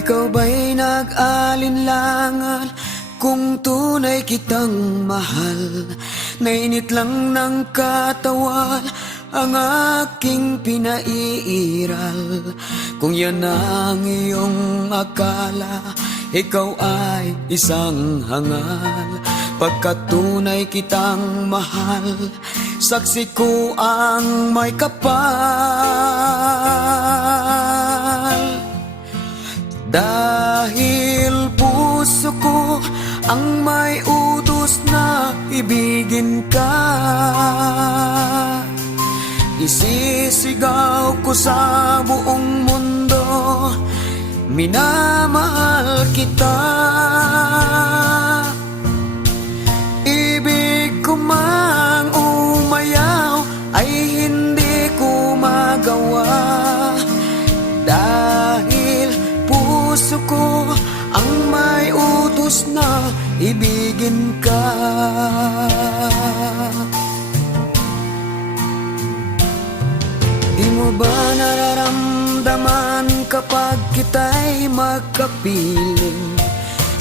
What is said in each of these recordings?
Ikaw ba'y nag-alinlangan kung tunay kitang mahal? Nainit lang ng katawan ang aking pinaiiral. Kung yan ang iyong akala, ikaw ay isang hangal. Pagkat tunay kitang mahal, saksi ko ang may kapal. Dahil puso ko ang may utos na ibigin ka, isisigaw ko sa buong mundo, minamahal kita. Ibig ko mang umayaw ay hindi ko magawa, dahil puso ko ang may utos na ibigin ka. Di mo ba nararamdaman kapag kita'y magkapiling?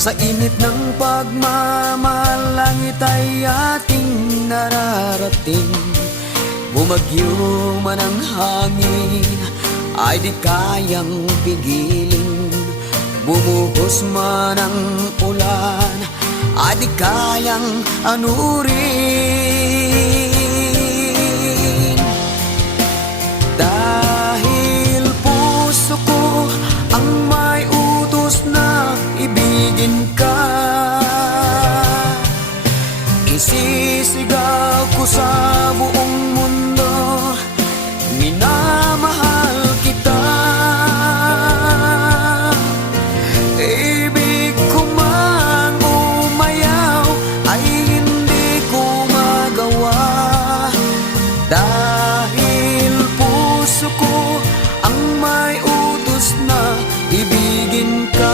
Sa init ng pagmamahal, langit ay ating nararating. Bumagyo man ang hangin, ay di kayang pigilin. Bumuhos man ang ulan, ay di kayang anurin. Dahil puso ko ang may utos na ibigin ka, isisigaw ko sa buong mundo, minamahal kita. Ibig ko man umayaw ay hindi ko magawa, dahil puso ko ang may utos na ibigin ka.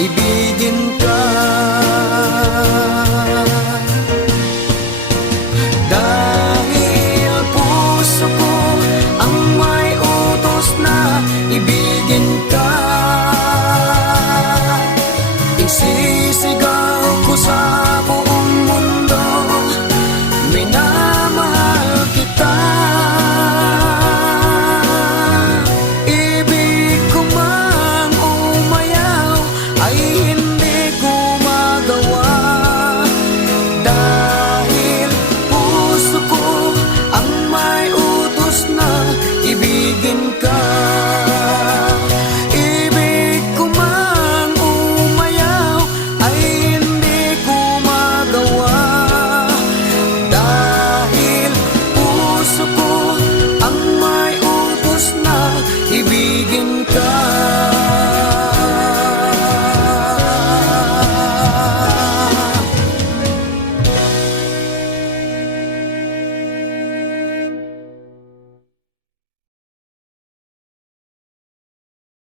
Ibigin ka, dahil puso ko ang may utos na ibigin ka.